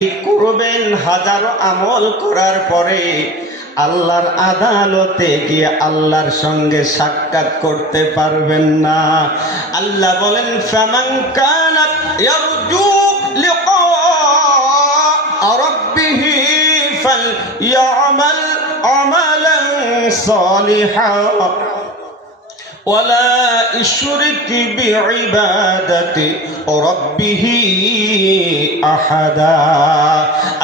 করবেন হাজারো আমল করার পরে আল্লাহর আদালতে গিয়ে আল্লাহর সঙ্গে সাক্ষাৎ করতে পারবেন না। আল্লাহ বলেন ফামান কানাত ইয়ারজু লিকা রাব্বিহি ফালইআমাল আমালান সালিহান ওয়ালা ইশরিক বিইবাদাতি রাব্বিহি আহাদা।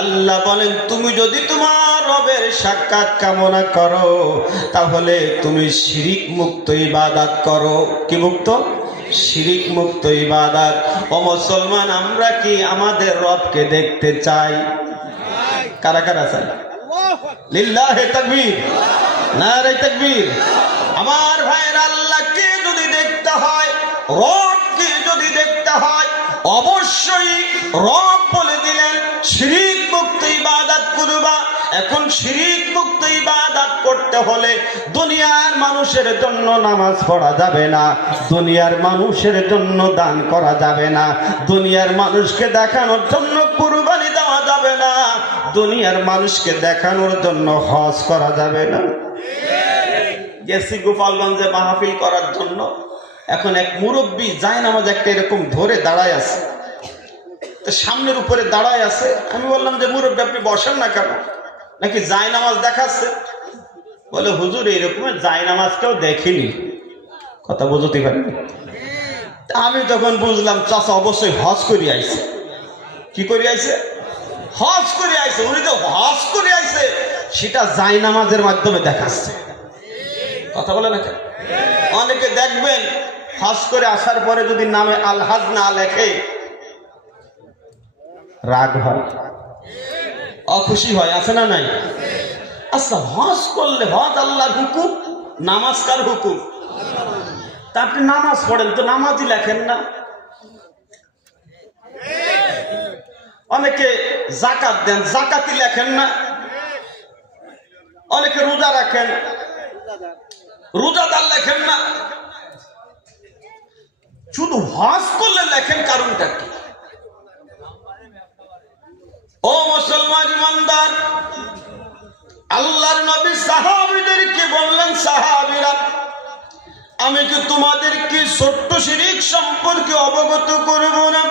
আল্লাহ বলেন তুমি যদি তোমার রবের সাক্ষাৎ কামনা করো তাহলে তুমি শিরিক মুক্ত ইবাদত করো। কি মুক্ত? শিরিক মুক্ত ইবাদত। ও মুসলমান, আমরা কি আমাদের রবকে দেখতে চাই? কারা কারা চাই? লিল্লাহি তাকবীর, নারে তাকবীর। আমার ভাইয়ের, আল্লাহকে যদি দেখতে হয়, রবকে যদি দেখতে হয়, অবশ্যই রব বলে দিলেন শিরিক মুক্ত ইবাদত করবা। এখন শিরিক মুক্ত ইবাদত করতে হলে দুনিয়ার মানুষের জন্য নামাজ পড়া যাবে না, দুনিয়ার মানুষের জন্য দান করা যাবে না, দুনিয়ার মানুষকে দেখানোর জন্য কুরবানি দেওয়া যাবে না, দুনিয়ার মানুষকে দেখানোর জন্য হজ করা যাবে না। গেছি গোপালগঞ্জে মাহফিল করার জন্য, এখন এক মুরব্বী জায়নামাজ একটা এরকম ধরে দাঁড়ায় আছে, সামনের উপরে দাঁড়ায় আছে। আমি বললাম যে মুরব্বী আপনি বসেন না কেন, নাকি জায়নামাজ দেখাচ্ছে? বলে হুজুর এরকম জায়নামাজ কেউ দেখিনি। কথা বুঝতে পারেনি। আমি তখন বুঝলাম চাচা অবশ্যই হজ করে আইছে। কি করে আইছে? হজ করে আইছে। উনি তো হজ করে আইছে, সেটা জায়নামাজের মাধ্যমে দেখাচ্ছে। কথা বলে না কেন? অনেকে দেখবেন হজ করে আসার পরে যদি নামে আলহাজ না লেখে রাগ হয়, অখুশি হয়, আছে না নাই? আচ্ছা, হজ করলে হজ আল্লাহর হুকুম, নামাজ কার হুকুম? তা আপনি নামাজ পড়েন তো নামাজই লেখেন না। অনেকে যাকাত দেন, যাকাতই লেখেন না। অনেকে রোজা রাখেন, রোজাদার লেখেন না। শুধু হজ করলে লেখেন, কারণটা কি? ও মুসলমান ইমানদার, আল্লাহর নবী সাহাবীদেরকে বললেন, সাহাবীরা আমি কি তোমাদেরকে ছোট্ট শিরিক সম্পর্কে অবগত করব না?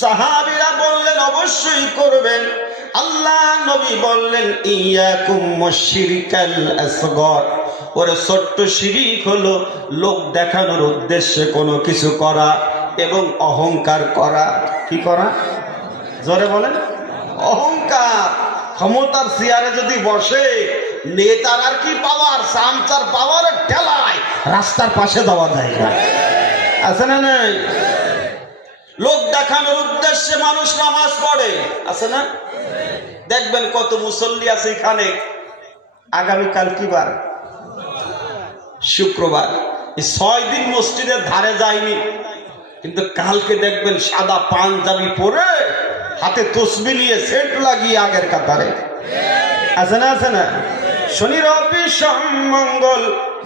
সাহাবীরা বললেন অবশ্যই করবেন। আল্লাহ নবী বললেন ইয়াকুম মুশরিকাল আসগর, ওরে ছোট্ট শিরিক হলো লোক দেখানোর উদ্দেশ্যে কোনো কিছু করা এবং অহংকার করা। কি করা? জোরে বলেন। অহংকার। ক্ষমতার চেয়ারে যদি বসে, নেতার আর কি পাওয়ার, সামচার পাওয়ারের ঠেলায় রাস্তার পাশে দেওয়া যায় না, আছে না নাই? লোক দেখানোর উদ্দেশ্যে মানুষ নামাজ পড়ে, আছে না? দেখবেন কত মুসল্লি আছে এখানে। আগামীকাল কি বার? শুক্রবার। এই 6 দিন মসজিদের ধারে যায়নি, কিন্তু কালকে দেখবেন সাদা পাঞ্জাবি পরে হাতে তসবিহ নিয়ে সেট লাগিয়ে আগের কাতারে, আছে না? আছে না? শনি রবি সোম মঙ্গল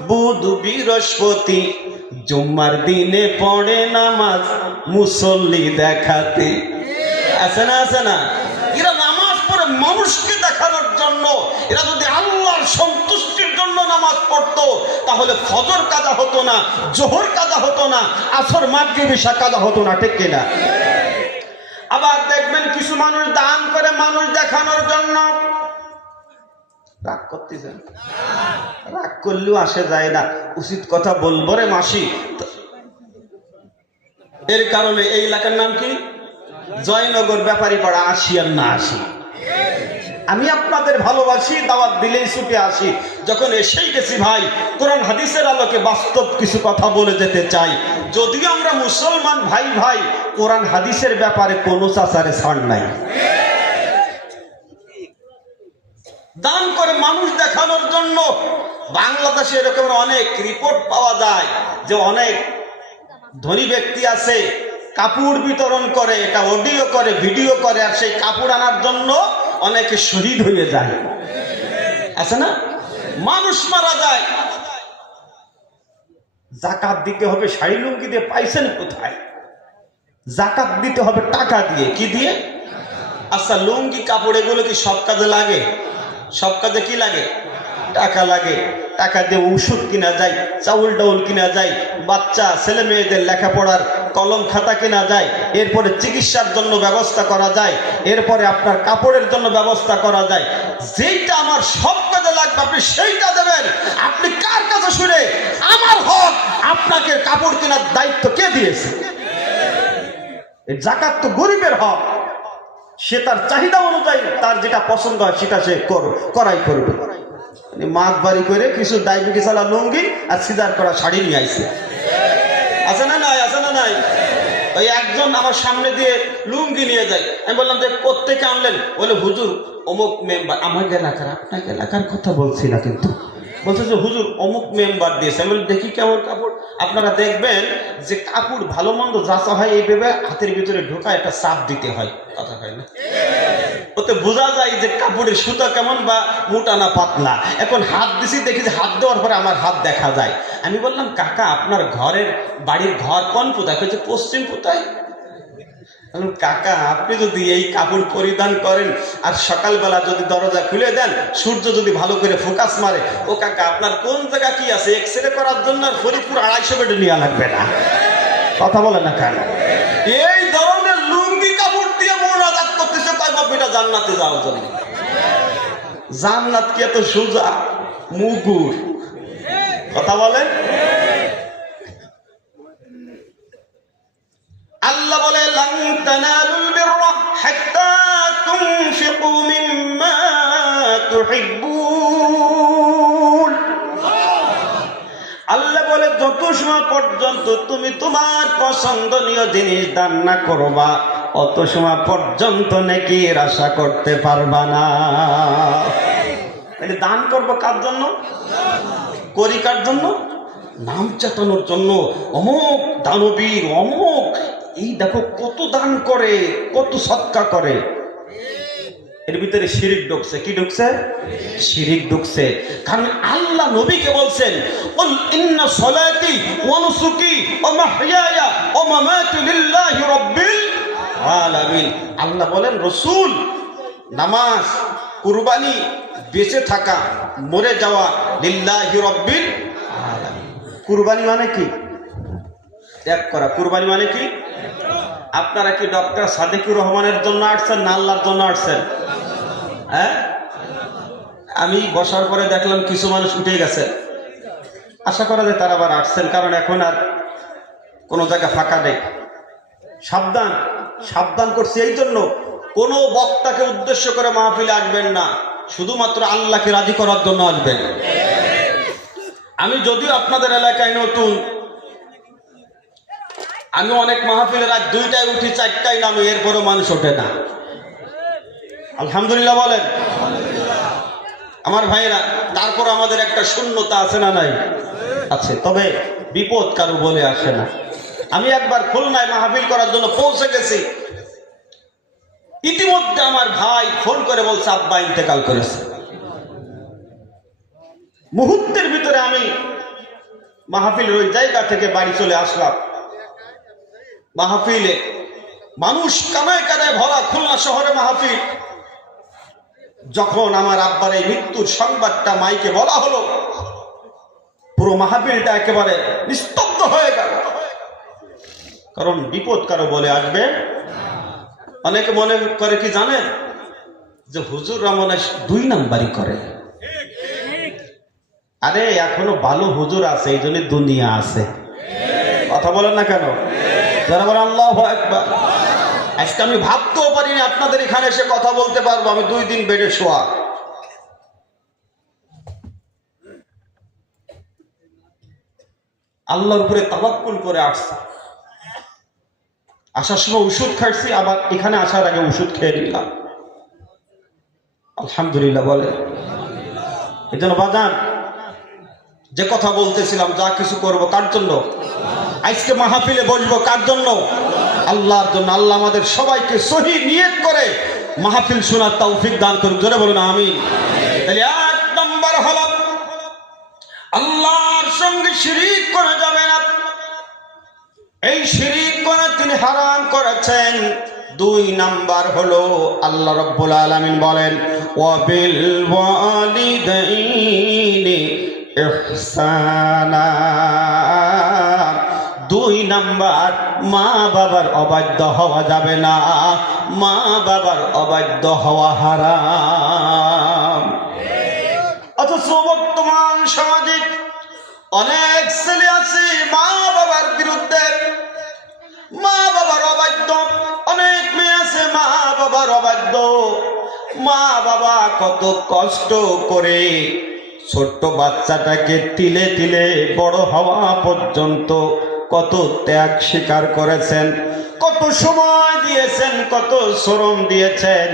বুধ বৃহস্পতি জুম্মার দিনে পড়ে নামাজ মুসল্লি দেখাতে, আছে না? আছে না? এরা নামাজ পড়ে মানুষকে দেখানোর জন্য। এরা যদি আল্লাহর সন্তুষ্টির জন্য নামাজ পড়তো তাহলে ফজর কাজা হতো না, জোহর কাজা হতো না, আসর মাগরিব ইশা কাজা হতো না। ঠিক কিনা? আবার দেখবেন কিছু মানুষ দান করে মানুষ দেখানোর জন্য। রাগ করতেছেন? রাগ করলেও আসে যায় না। উচিত কথা বলবো রে মাসি। এর কারণে এই এলাকার নাম কি? জয়নগর ব্যাপারী পাড়া। আসি আর না আসি, আমি আপনাদের ভালোবাসি, দাওয়াত দিলেই ছুটে আসি। যখন এসেই গেছি ভাই, কোরআন হাদিসের আলোকে বাস্তব কিছু কথা বলে যেতে চাই। যদিও আমরা মুসলমান ভাই ভাই, কোরআন হাদিসের ব্যাপারে কোনো চাচারে ছাড় নাই। দান করে মানুষ দেখানোর জন্য বাংলাদেশে এরকম অনেক রিপোর্ট পাওয়া যায় যে অনেক ধনী ব্যক্তি আছে, কাপড় বিতরণ করে, এটা অডিও করে, ভিডিও করে, আর সেই কাপড় আনার জন্য অনেকে শহীদ হয়ে যায়, আছে না? মানুষ মারা যায়। যাকাত দিতে হবে শাড়ি লুঙ্গি দিয়ে, পাইছেন কোথায়? যাকাত দিতে হবে টাকা দিয়ে। কি দিয়ে? আচ্ছা লুঙ্গি কাপড় এগুলো কি সব কাজে লাগে? সব কাজে কি লাগে? টাকা লাগে। টাকা দিয়ে ওষুধ কিনা যায়, চাউল ডাউল কিনা যায়, বাচ্চা ছেলে মেয়েদের লেখাপড়ার কলম খাতা কিনা যায়, এরপরে চিকিৎসার জন্য ব্যবস্থা করা যায়, এরপরে আপনার কাপড়ের জন্য ব্যবস্থা করা যায়। যেইটা আমার সব কাজে লাগবে আপনি সেইটা দেবেন। আপনি কার কাছে শুনে আমার হক আপনাকে কাপড় কেনার দায়িত্ব কে দিয়েছে? যাকাত তো গরিবের হক, সে তার চাহিদা অনুযায়ী তার যেটা পছন্দ হয় সেটা সে করাই করবে। মাছ বাড়ি করে কিছু ডায়াবেটিস আলা লুঙ্গি আর সিজার করা শাড়ি নিয়ে আইছে, আছে না নাই? আছে না নাই? ওই একজন আমার সামনে দিয়ে লুঙ্গি নিয়ে যায়, আমি বললাম যে কোত্থেকে আনলেন? বলে হুজুর অমুক মেম্বার। আমার এলাকার, আপনার এলাকার কথা বলছি না, কিন্তু বলছে যে হুজুর অমুক মেম্বার দিয়েছে। আমি বলি দেখি কেমন কাপড়। আপনারা দেখবেন যে কাপড় ভালো মন্দ যাচা হয় এইভাবে হাতের ভিতরে ঢোকা একটা চাপ দিতে হয়, কথা হয় না? ওতে বোঝা যায় যে কাপড়ের সুতা কেমন বা মোটা না পাতলা। এখন হাত দিছি, দেখি যে হাত দেওয়ার পরে আমার হাত দেখা যায়। আমি বললাম কাকা আপনার বাড়ির ঘর কোন কোথায়? বলছে পশ্চিম কোথায়। কাকা আপনি যদি এই কাপড় পরিধান করেন আর সকালবেলা যদি দরজা খুলে দেন, সূর্য যদি ভালো করে ফোকাস মারে, ও কাকা আপনার কোন জায়গা কি আছে এক্সরে করার জন্য আর ফরিদপুর 250 বেডে নেওয়া লাগবে না। কথা বলে না কেন? এই ধরনের লুঙ্গি কাপড় দিয়ে মোনাজাত করতেছে কয় বাপটা জান্নাতে যাওয়ার জন্য। জান্নাত কি এত সোজা? মুগুর। কথা বলেন। আল্লাহ বলে লান তানালুল বিররা হাত্তা তুনফিকু মিম্মা তুহিব্বুন। আল্লাহ বলে যত সময় পর্যন্ত তুমি তোমার পছন্দনীয় জিনিস দান না করবা অত সময় পর্যন্ত নেকির আশা করতে পারবা না। তাহলে দান করবো কার জন্য? করি কার জন্য? নাম চেতানোর জন্য। অমুক দানবীর, অমুক এই দেখো কত দান করে, কত সদকা করে। এর ভিতরে শিরিক ঢুকছে। কি ঢুকছে? শিরিক ঢুকছে। কারণ আল্লাহ নবীকে বলছেন কুল ইন্না সলাতি ওয়া নুসুকি ওয়া মাহইয়ায়া ওয়া মামাতি লিল্লাহি রাব্বিল আলামিন। আল্লাহ বলেন রাসূল নামাজ, কুরবানি, বেঁচে থাকা, মরে যাওয়া লিল্লাহি রাব্বিল আলামিন। কুরবানি মানে কি? ত্যাগ করা। কুরবানি মানে কি? আপনারা কি ডক্টর সাদেকুর রহমানের জন্য আসছেন না আল্লাহর জন্য আসছেন? হ্যাঁ, আমি বসার পরে দেখলাম কিছু মানুষ উঠে গেছে। আশা করা যায় তারা আবার আসছেন, কারণ এখন আর কোনো জায়গা ফাঁকা নেই। সাবধান, সাবধান করছি এই জন্য কোনো বক্তাকে উদ্দেশ্য করে মাহফিলে আসবেন না, শুধুমাত্র আল্লাহকে রাজি করার জন্য আসবেন। আমি যদিও আপনাদের এলাকায় নতুন, আমি অনেক মাহফিলে রাত 2টায় উঠি, 4টায় নামি, এরপরও মানুষ ওঠে না। আলহামদুলিল্লাহ বলেন আমার ভাইরা। তারপর আমাদের একটা শূন্যতা আছে না নাই? আছে। তবে বিপদ কারো বলে আসে না। আমি একবার খুলনায় মাহফিল করার জন্য পৌঁছে গেছি, ইতিমধ্যে আমার ভাই ফোন করে বলছে আব্বা ইন্তেকাল করেছে। মুহূর্তের ভিতরে আমি মাহফিলের ওই জায়গা থেকে বাড়ি চলে আসলাম। মাহফিলে মানুষ কানায় কানায় ভরা, খুলনা শহরে মাহফিল। যখন আমার আব্বার এই মৃত্যুর সংবাদটা মাইকে বলা হলো, পুরো মাহফিলটা একেবারে নিস্তব্ধ হয়ে গেল। কারণ বিপদ কারো বলে আসবে। অনেকে মনে করে কি জানেন, যে হুজুররা মনে 2 নাম্বারি করে। আরে এখনো ভালো হুজুর আছে, এই জন্য দুনিয়া আছে। কথা বলেন না কেন? যারা বলেন আল্লাহু আকবার। আজকে আমি ভাবতেও পারিনি আপনাদের এখানে এসে কথা বলতে পারবো। আমি 2 দিন বেডে শোয়া। আল্লাহর উপরে তাওয়াক্কুল করে আসছি। আসার সময় ওষুধ খাইছি, আবার এখানে আসার আগে ওষুধ খেয়ে নিলাম। আলহামদুলিল্লাহ বলে। এই জন্য বাজান, যে কথা বলতেছিলাম, যা কিছু করব কার জন্য? আজকে মাহফিলে বসবো কার জন্য? আল্লাহর জন্য। আল্লাহ আমাদের সবাইকে সহি নিয়ত করে মাহফিল শোনার তৌফিক দান করুন। জোরে বলুন আমিন। তাহলে 1 নম্বর হলো আল্লাহর সঙ্গে শিরিক করা যাবে না। এই শিরিক করা তিনি হারাম করেছেন। দুই নাম্বার হলো আল্লাহ রাব্বুল আলামিন বলেন ওয়াবিল ওয়ালিদাইনি ইহসানা। দুই নাম্বার, মা বাবার অবাধ্য হওয়া যাবে না, মা বাবার অবাধ্য হওয়া হারাম। অথচ বর্তমান সামাজিক অনেক ছেলে আছে মা বাবার বিরুদ্ধে, মা বাবার অবাধ্য। অনেক মেয়ে আছে মা বাবার অবাধ্য। মা বাবা কত কষ্ট করে ছোট্ট বাচ্চাটাকে তিলে তিলে বড় হওয়া পর্যন্ত কত ত্যাগ স্বীকার করেছেন, কত সময় দিয়েছেন, কত শ্রম দিয়েছেন,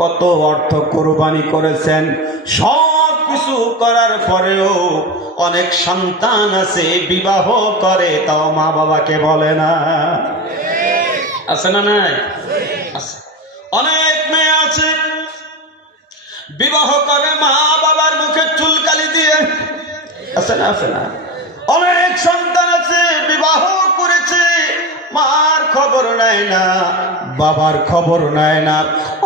কত অর্থ কোরবানি করেছেন। সব কিছু করার পরেও অনেক সন্তান আছে বিবাহ করে তাও মা বাবাকে বলে না। আছে না নাই? আছে। অনেক মেয়ে আছে বিবাহ করে মা বাবার মুখে চুলকালি দিয়ে। আছে না? আছে না? অনেক সন্তান আছে বিবাহ করেছে মার খবর নেয় না, বাবার খবর নেয় না।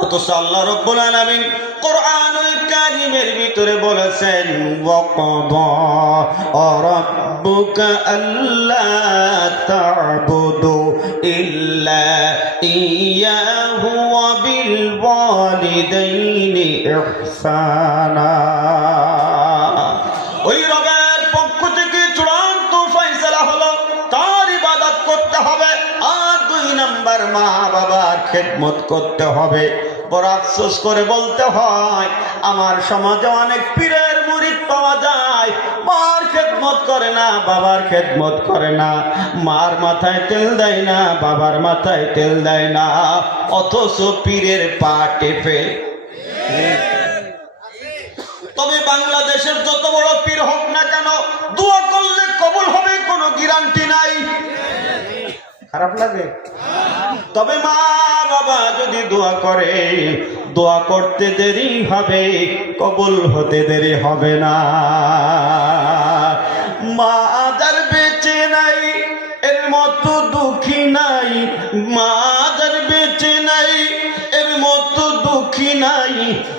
অথচ আল্লাহ রাব্বুল আলামিন কোরআনুল কারীমের ভিতরে বলেছেন ওয়াকাদা রাব্বুকা আল্লা তা'বুদু ইল্লা ইয়্যাহু ওয়া বিল ওয়ালিদাইনি ইহসানা। ওই রবের পক্ষ থেকে চূড়ান্ত ফয়সালা হলো তার ইবাদত করতে হবে, আর দুই নাম্বার মা বাবার খেদমত করতে হবে। বড় আফসোস করে বলতে হয় আমার সমাজে অনেক পীরের মুরিদ পাওয়া যায়, মার খেদমত করে না, বাবার খেদমত করে না, মার মাথায় তেল দেয় না, বাবার মাথায় তেল দেয় না, অথচ পীরের পা টেপে। তবে বাংলাদেশের যত বড় পীর হোক না কেন দোয়া করলে কবুল হবে কোনো গ্যারান্টি নাই। খারাপ লাগে? তবে মা বাবা যদি দোয়া করে, দোয়া করতে দেরি হবে, কবুল হতে দেরি হবে না। মা যার বেঁচে নাই এর মতো দুঃখী নাই, মা যার বেঁচে নাই এর মতো দুঃখী নাই,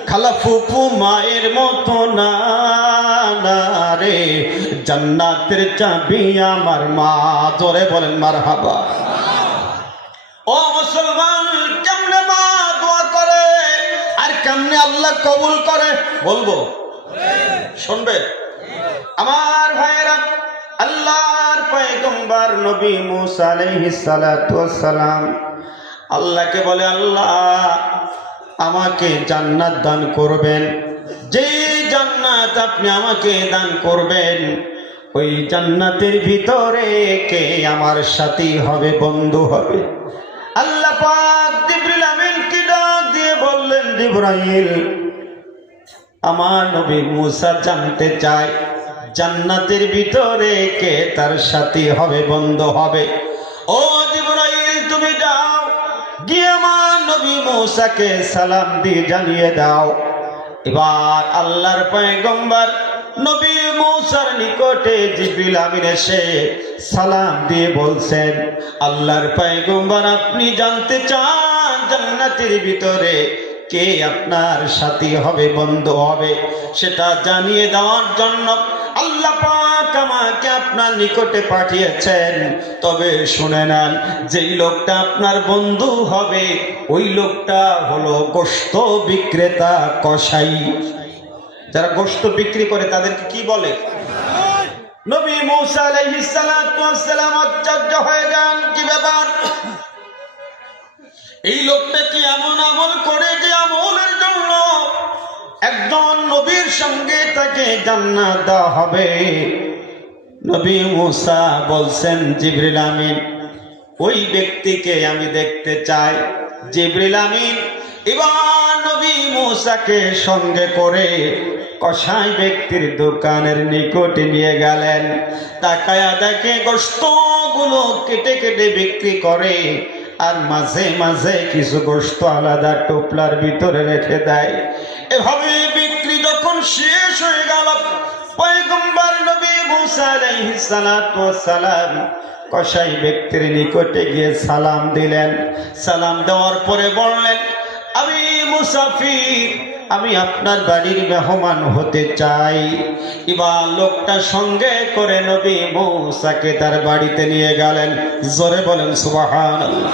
খালা ফুফু মায়ের মতো না রে। জান্নাতের চাবি আমার মা। জোরে বলেন মারহাবা। ও মুসলমান, কেমনে মা দোয়া করে আর কেমনে আল্লাহ কবুল করে বলবো, শুনবে আমার ভাইয়েরা। আল্লাহর পয়গম্বর নবী মুসা আলাইহিস সালাতু ওয়াস সালাম আল্লাহকে বলে আল্লাহ আমাকে জান্নাত দান করবেন, যে জান্নাত আপনি আমাকে দান করবেন ওই জান্নাতের ভিতরে কে আমার সাথী হবে, বন্ধু হবে। আল্লাহ পাক জিবরিল আমিনকে ডাক দিয়ে বললেন জিবরাইল আমার নবী মুসা জানতে চায় জান্নাতের ভিতরে কে তার সাথী হবে, বন্ধু হবে। ও জিবরাইল তুমি যাও গিয়ে আমার নবী মুসাকে সালাম দিয়ে জানিয়ে দাও। এবার আল্লাহর পয়গম্বর নবী মুসার নিকটে জিবরিল আমিন এসে সালাম দিয়ে বলছেন আল্লাহর পয়গম্বর আপনি জানতে চান জান্নাতের ভিতরে কে আপনার সাথী হবে, বন্ধু হবে, সেটা জানিয়ে দেওয়ার জন্য আল্লাহ পাক আমাকে আপনার নিকটে পাঠিয়েছেন। তবে শুনে নেন, যেই লোকটা আপনার বন্ধু হবে ওই লোকটা হলো গোশত বিক্রেতা, কসাই। যারা গোশত বিক্রি করে তাদেরকে কি বলে? নবী মুসা আলাইহিস সালাতু ওয়াস সালাম আশ্চর্য হয়ে যান, কি ব্যাপার, এই লোকটা কি এমন আমল করে যে আমলের জন্য একজন নবীর সঙ্গে তাকে জান্নাত দেওয়া হবে? নবী মুসা বলছেন জিবরিল আমিন ওই ব্যক্তিকে আমি দেখতে চাই। জিবরিল আমিন এবার নবী মুসাকে সঙ্গে করে কসাই ব্যক্তির দোকানের নিকটে নিয়ে গেলেন। তাকায়া দেখে গোশতগুলো কেটে কেটে বিক্রি করে, আর মাঝে মাঝে কিছু গোশত আলাদা টোপলার ভিতরে রেখে দেয়। এভাবে বিক্রি যখন শেষ হয়ে গেল পয়গম্বর নবী মুসা আলাইহিস সালাতু ওয়াস সালাম কসাই ব্যক্তির নিকটে গিয়ে সালাম দিলেন। সালাম দেওয়ার পরে বললেন, আমি মুসাফির, আমি আপনার বাড়ির মেহমান হতে চাই। এবার লোকটা সঙ্গে করে নবী মূসাকে তার বাড়িতে নিয়ে গেলেন। জোরে বলেন সুবহানাল্লাহ।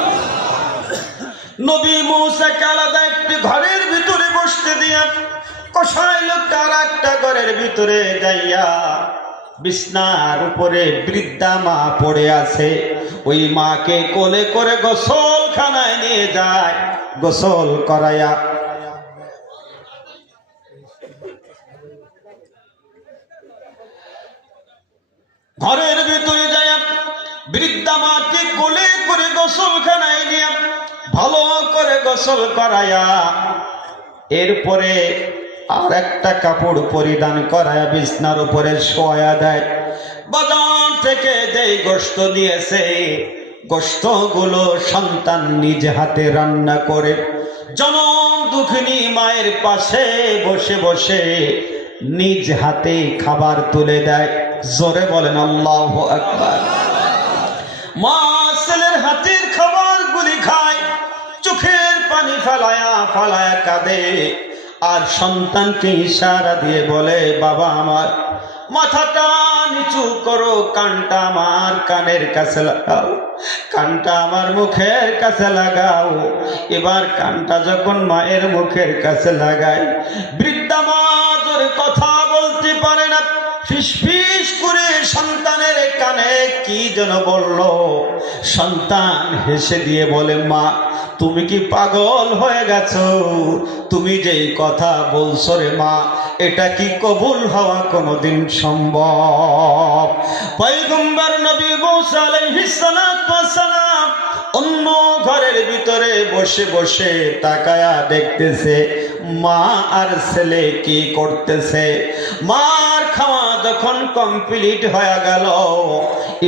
নবী মূসাকে আলাদা একটি ঘরের ভিতরে বসতে দিয়া কসাই লোকটা আর একটা ঘরের ভিতরে যাইয়া বিছনার উপরে বৃদ্ধা মা পড়ে আছে। ওই মাকে কোলে করে গোসলখানায় নিয়ে যায়, গোসল করায়া ঘরের ভিতরে যায় বৃদ্ধা মাকে কোলে করে গোসলখানায় নিয়ে ভালো করে গোসল করায়া এরপরে আর একটা কাপড় পরিধান করায়া বিছনার উপরে শোয়া দেয়। বাজার থেকে যেই গোশত দিয়েছে, গোশতগুলো সন্তান নিজ হাতে রান্না করে জনম দুঃখিনী মায়ের পাশে বসে বসে নিজ হাতে খাবার তুলে দেয়। জোরে বলেন আল্লাহু আকবার। মা ছেলের হাতের খাবারগুলি খায়, চোখের পানি ফালায়া ফালায়া কাঁদে, আর সন্তানকে ইশারা দিয়ে বলে, বাবা আমার মাথাটা নিচু করো, কানটা আমার কানের কাছে লাগাও, কানটা আমার মুখের কাছে লাগাও। এবার কানটা যখন মায়ের মুখের কাছে লাগায়, বৃদ্ধা মা জোরে কথা বলতে পারে না, ফিসফিস করে সন্তানের কানে কি যেন বলল। সন্তান হেসে দিয়ে বলে, মা তুমি কি পাগল হয়ে গেছো? তুমি যেই কথা বলছো রে মা, এটা কি কবুল হওয়া কোনোদিন সম্ভব? পয়গম্বর নবী মূসা আলাইহিস সালাতু ওয়াস সালাম অন্য ঘরের ভিতরে বসে বসে তাকায়া দেখতেছে মা আর ছেলে কি করতেছে। মার খাওয়া যখন কমপ্লিট হয়ে গেল,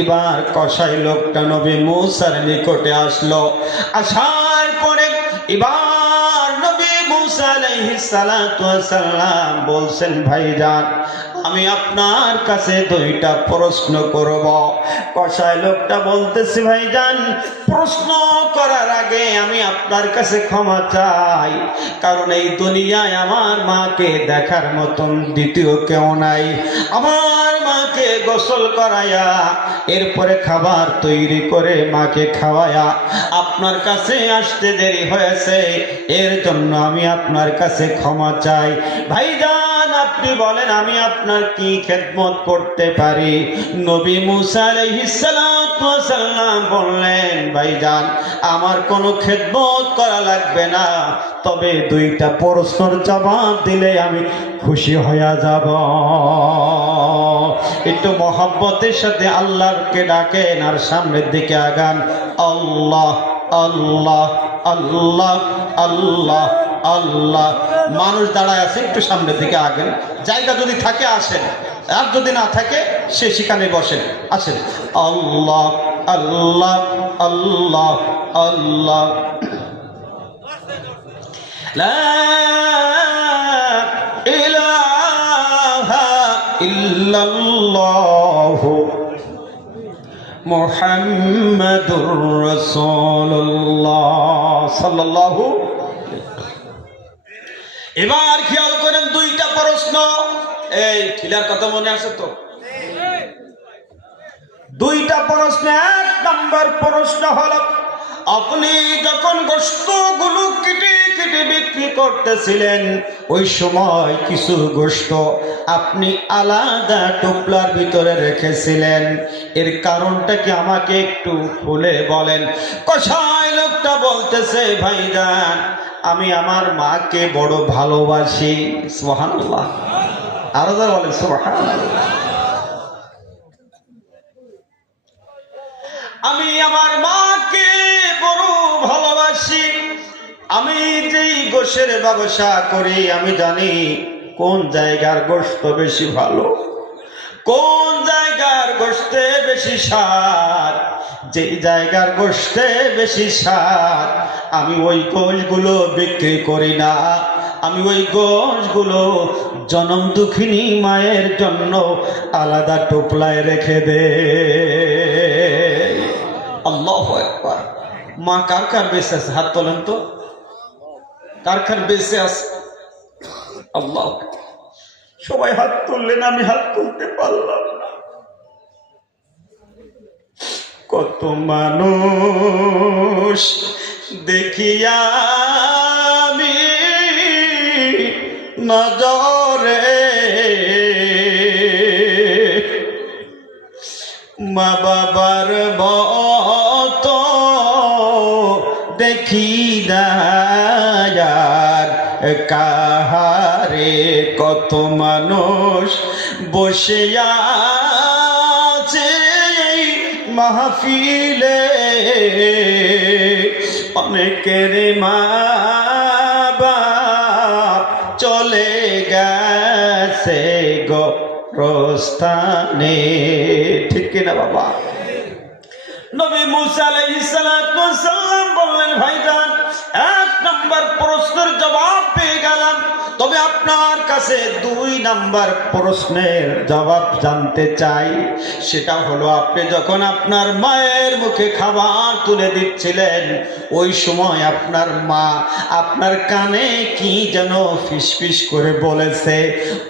এবার কসাই লোকটা নবী মূসার নিকটে আসলো। আসার পরে এবার নবী মূসা আলাইহিস সালাতু ওয়াস সালাম বলছেন, ভাইজান আমি আপনার কাছে দুইটা প্রশ্ন করব। কসাই লোকটা বলতেছে, ভাইজান প্রশ্ন করার আগে আমি আপনার কাছে ক্ষমা চাই, কারণ এই দুনিয়ায় আমার মাকে দেখার মতন দ্বিতীয় কেউ নাই। আমার মাকে গোসল করায়া এরপরে খাবার তৈরি করে মাকে খাওয়ায়া আপনার কাছে আসতে দেরি হয়েছে, এর জন্য আমি আপনার কাছে ক্ষমা চাই। ভাইজান আপনি বলেন আমি আপনার কি খেদমত করতে পারি? নবী মূসা আলাইহিস সালাতু ওয়াস সালাম বললেন, ভাইজান আমার কোনো খেদমত করা লাগবে না, তবে দুইটা প্রশ্নের জবাব দিলে আমি খুশি হয়ে যাব। একটু মহব্বতের সাথে আল্লাহকে ডাকেন আর সামনের দিকে আগান। আল্লাহ আল্লাহ আল্লাহ আল্লাহ আল্লাহ। মানুষ দাঁড়ায় আছে, একটু সামনের দিকে আগেন, জায়গা যদি থাকে আসেন, আর যদি না থাকে সে সেখানে বসেন। আসেন। আল্লাহ আল্লাহ আল্লাহ আল্লাহ। লা ইলাহা ইল্লাল্লাহু মুহাম্মাদুর রাসূলুল্লাহ সাল্লাল্লাহু। এবার খেয়াল করেন দুইটা প্রশ্ন, এই ঠিলার কথা মনে আছে তো? দুইটা প্রশ্ন। এক নম্বর প্রশ্ন হলো, আপনি যখন গোশতগুলো কেটে কেটে বিক্রি করতেছিলেন, ওই সময় কিছু গোশত আপনি আলাদা টুকরার ভিতরে রেখেছিলেন, এর কারণটা কি আমাকে একটু খুলে বলেন। কসাই লোকটা বলতেছে, ভাইজান আমি আমার মাকে বড় ভালোবাসি। সুবহানাল্লাহ। আরো যারা বলেন সুবহানাল্লাহ। আমি আমার মাকে বড় ভালোবাসি। আমি যেই গোশের ব্যবসা করি আমি জানি কোন জায়গার গোশত বেশি ভালো, কোন জায়গার গোশতে বেশি স্বাদ। যেই জায়গার গোশতে বেশি স্বাদ আমি ওই গোশগুলো বিক্রি করি না, আমি ওই গোশগুলো জনম দুঃখিনী মায়ের জন্য আলাদা টোপলায় রেখে দেই। আল্লাহু আকবার। মা কার কার বেঁচে আছে হাত তোলেন তো, কার কার বেঁচে আছে? আল্লাহ, সবাই হাত তুললেন, আমি হাত তুলতে পারলাম না। কত মানুষ দেখিয়া আমি নজরে, মা বাবার মত দেখি না আর কাহারে। কত মানুষ বসে আছে এই মাহফিলে, অনেকের মা বাপ চলে গেছে গো প্রস্থানে, ঠিক কিনা বাবা? নবী মুসা আলাইহিস সালাম বললেন, ভাইজান এক নম্বর প্রশ্নের জবাব পেয়ে গেলাম, তবে আপনার কাছে 2 নাম্বার প্রশ্নের জবাব জানতে চাই। সেটা হলো, আপনি যখন আপনার মায়ের মুখে খাবার তুলে দিচ্ছিলেন, ওই সময় আপনার মা আপনার কানে কি যেন ফিসফিস করে বলেছে,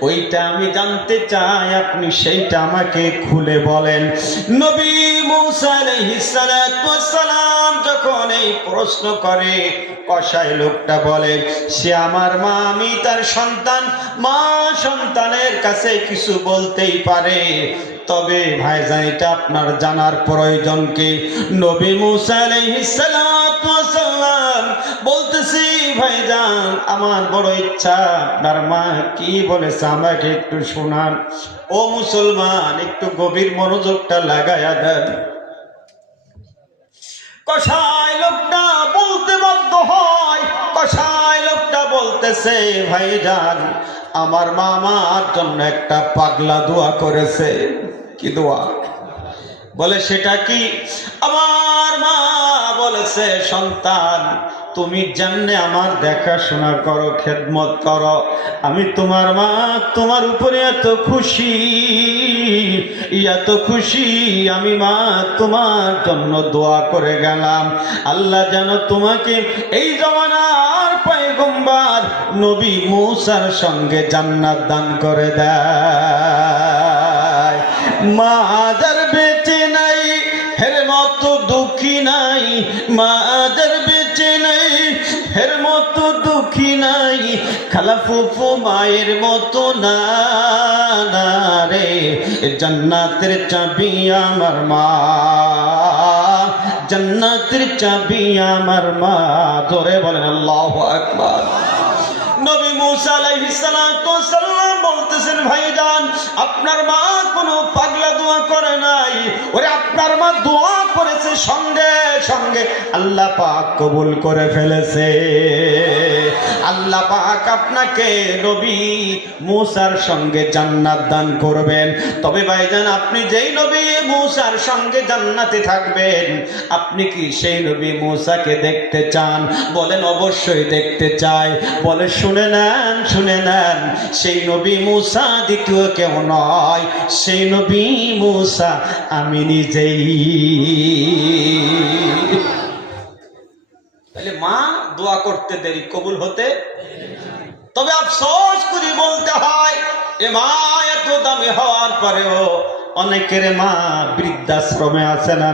ওইটা আমি জানতে চাই, আপনি সেইটা আমাকে খুলে বলেন। নবী মুসা আলাইহিস সালাম যখন এই প্রশ্ন করে, কসাই লোকটা বলে, সে আমার মা, আমি তার সন্তান, মা সন্তানের কাছে কিছু বলতেই পারে, তবে ভাইজান এটা আপনার জানার প্রয়োজন কি? নবী মুসা আলাইহিস সালাম বলতেছি, ভাইজান আমার বড় ইচ্ছা আপনার মা কি বলেছে আমাকে একটু শোনান। ও মুসলমান, একটু গভীর মনোযোগটা লাগায়া দেন। কসাই লোকটা বলতে বাধ্য হয়, কসাই লোকটা বলতেছে, ভাইজান আমার মা আমার জন্য একটা পাগলা দোয়া করেছে। কি দোয়া? বলে সেটা কি? আমার মা বলেছে, সন্তান তুমি জানলে আমার দেখাশোনা করো, খেদমত করো, আমি তোমার মা তোমার উপরে এত খুশি, এত খুশি, আমি মা তোমার জন্য দোয়া করে গেলাম, আল্লাহ যেন তোমাকে এই জমানার পয়গম্বর নবী মুসার সঙ্গে জান্নাত দান করে দেয়। মা যার বেঁচে নাই হের মতো দুঃখী নাই, মা যার বেঁচে নাই হের মতো দুঃখী নাই, খালা ফুফু মায়ের মতো না রে, জান্নাতের চাবি আমার মা, জান্নাতের চাবি আমার মা। জোরে বলেন আল্লাহু আকবার। নবী মুসা আলাইহিস সালাম বলতেছেন, ভাইজান আপনার মা কোনো পাগলা দোয়া করে নাই, ওরে আপনার মা দোয়া করেছে, সঙ্গে সঙ্গে আল্লাহ পাক কবুল করে ফেলেছে। আল্লাহ পাক আপনাকে নবী মুসার সঙ্গে জান্নাত দান করবেন। তবে ভাইজান আপনি যেই নবী মুসার সঙ্গে জান্নাতে থাকবেন, আপনি কি সেই নবী মুসাকে দেখতে চান? বলেন অবশ্যই দেখতে চাই। বলে শুনে নেন, শুনে নেন, সেই নবী মুসা দ্বিতীয় কেউ নয়, সেই নবী মুসা আমি নিজেই। তাহলে মা দোয়া করতে দেরি, কবুল হতে। তবে আফসোস করে বলতে হয়, এ মা এত দামি হওয়ার পরেও অনেকের মা বৃদ্ধাশ্রমে আছে না।